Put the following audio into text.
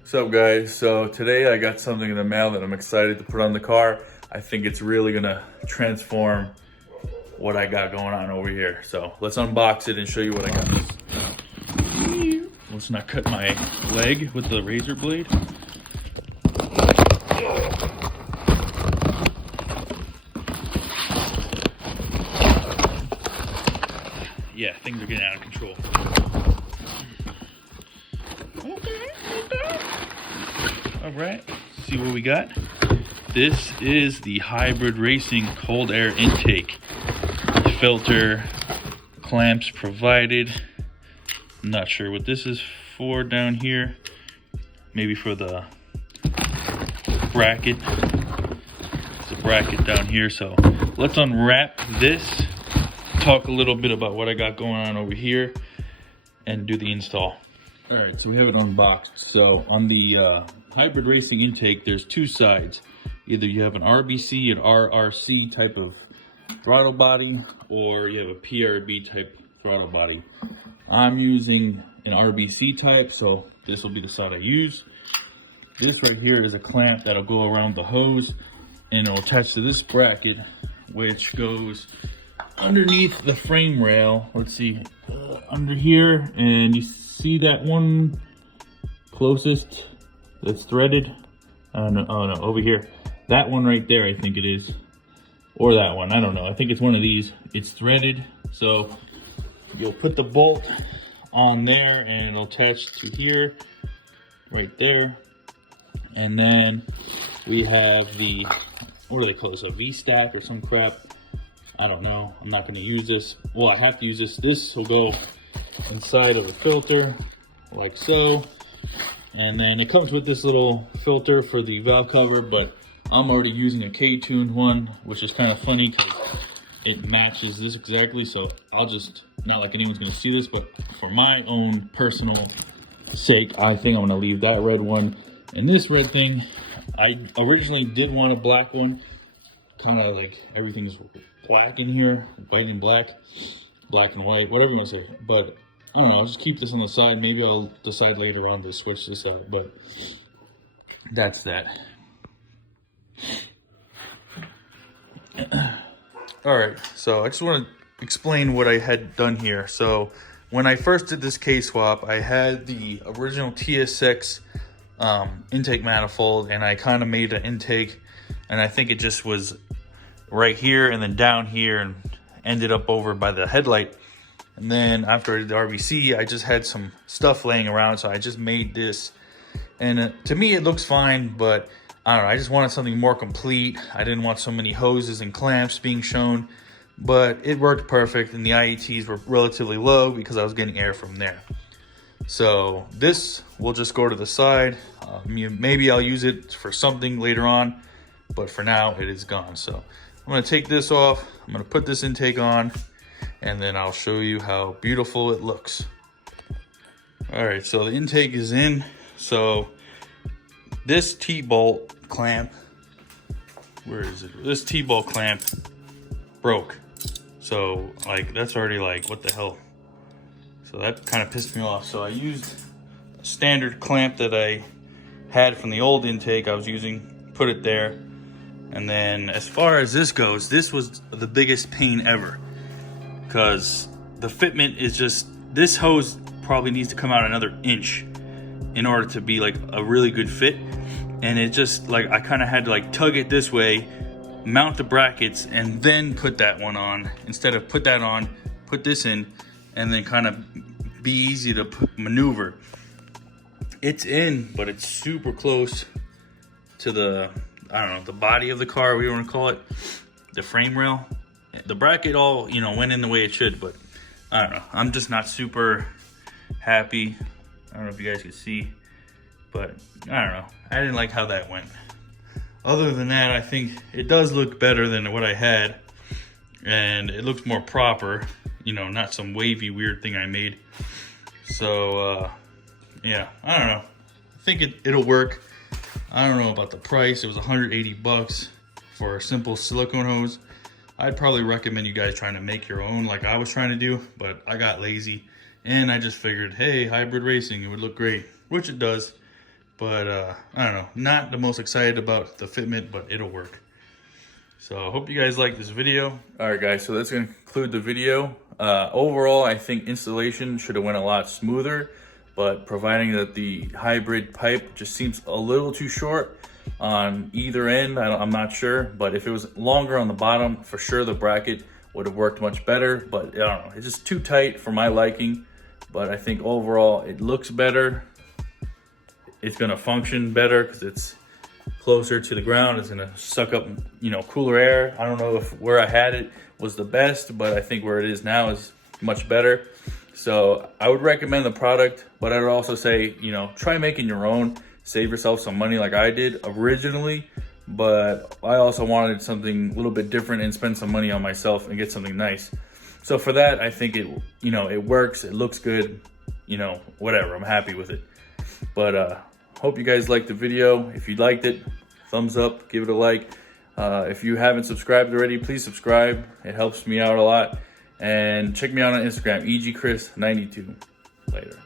What's up, guys? So today I got something in the mail that I'm excited to put on the car. I think it's really gonna transform what I got going on over here. So let's unbox it and show you what I got. Let's not cut my leg with the razor blade. Yeah, things are getting out of control. All right, see what we got. This is the Hybrid Racing cold air intake. Filter, clamps provided. I'm not sure what this is for down here. Maybe for the bracket. It's a bracket down here. So let's unwrap this, talk a little bit about what I got going on over here, and do the install. All right, so we have it unboxed. So on the Hybrid Racing intake, there's two sides. Either you have an RBC and RRC type of throttle body, or you have a PRB type throttle body. I'm using an RBC type, so this will be the side I use. This right here is a clamp that'll go around the hose, and it'll attach to this bracket, which goes underneath the frame rail. Let's see, under here, and you see that one closest that's threaded? Oh no, over here. That one right there, I think it is. Or that one, I don't know. I think it's one of these. It's threaded, so you'll put the bolt on there and it'll attach to here, right there. And then we have the, what do they call this, a V-stack or some crap? I don't know, I'm not gonna use this. Well, I have to use this. This will go inside of the filter, like so. And then it comes with this little filter for the valve cover, but I'm already using a K-tuned one, which is kind of funny because it matches this exactly. So I'll just, not like anyone's gonna see this, but for my own personal sake, I think I'm gonna leave that red one. And this red thing, I originally did want a black one. Kind of like everything's black in here, white and black, black and white, whatever you want to say. But I don't know, I'll just keep this on the side. Maybe I'll decide later on to switch this out, but that's that. All right, so I just want to explain what I had done here. So when I first did this K-Swap, I had the original TSX intake manifold, and I kind of made an intake, and I think it just was right here and then down here and ended up over by the headlight. And then after I did the RBC, I just had some stuff laying around, so I just made this. And to me, it looks fine, but I don't know, I just wanted something more complete. I didn't want so many hoses and clamps being shown, but it worked perfect, and the IETs were relatively low because I was getting air from there. So this will just go to the side. Maybe I'll use it for something later on, but for now, it is gone. So I'm gonna take this off, I'm gonna put this intake on, and then I'll show you how beautiful it looks. All right, so the intake is in. So this T-bolt clamp, where is it? This T-bolt clamp broke. So like, that's already like, what the hell? So that kind of pissed me off. So I used a standard clamp that I had from the old intake I was using, put it there. And then as far as this goes, this was the biggest pain ever, because the fitment is just, this hose probably needs to come out another inch in order to be like a really good fit. And it just like, I kind of had to like tug it this way, mount the brackets, and then put that one on, instead of put that on, put this in, and then kind of be easy to maneuver. It's in, but it's super close to the, I don't know, the body of the car, we want to call it, the frame rail. The bracket all, you know, went in the way it should, but I don't know. I'm just not super happy. I don't know if you guys can see, but I don't know. I didn't like how that went. Other than that, I think it does look better than what I had, and it looks more proper, you know, not some wavy weird thing I made. So yeah, I don't know. I think it'll work. I don't know about the price. It was 180 bucks for a simple silicone hose. I'd probably recommend you guys trying to make your own like I was trying to do, but I got lazy and I just figured, hey, hybrid racing, it would look great, which it does. But I don't know, not the most excited about the fitment, but it'll work. So I hope you guys like this video. All right, guys, so that's gonna conclude the video. Overall, I think installation should have went a lot smoother, but providing that the hybrid pipe just seems a little too short on either end, I'm not sure. But if it was longer on the bottom, for sure the bracket would have worked much better. But I don't know, it's just too tight for my liking. But I think overall it looks better. It's gonna function better because it's closer to the ground. It's gonna suck up, you know, cooler air. I don't know if where I had it was the best, but I think where it is now is much better. So I would recommend the product, but I would also say, you know, try making your own. Save yourself some money like I did originally, but I also wanted something a little bit different and spend some money on myself and get something nice. So for that, I think it, you know, it works, it looks good, you know, whatever, I'm happy with it. But hope you guys liked the video. If you liked it, thumbs up, give it a like. If you haven't subscribed already, please subscribe. It helps me out a lot. And check me out on Instagram, egchris92. Later.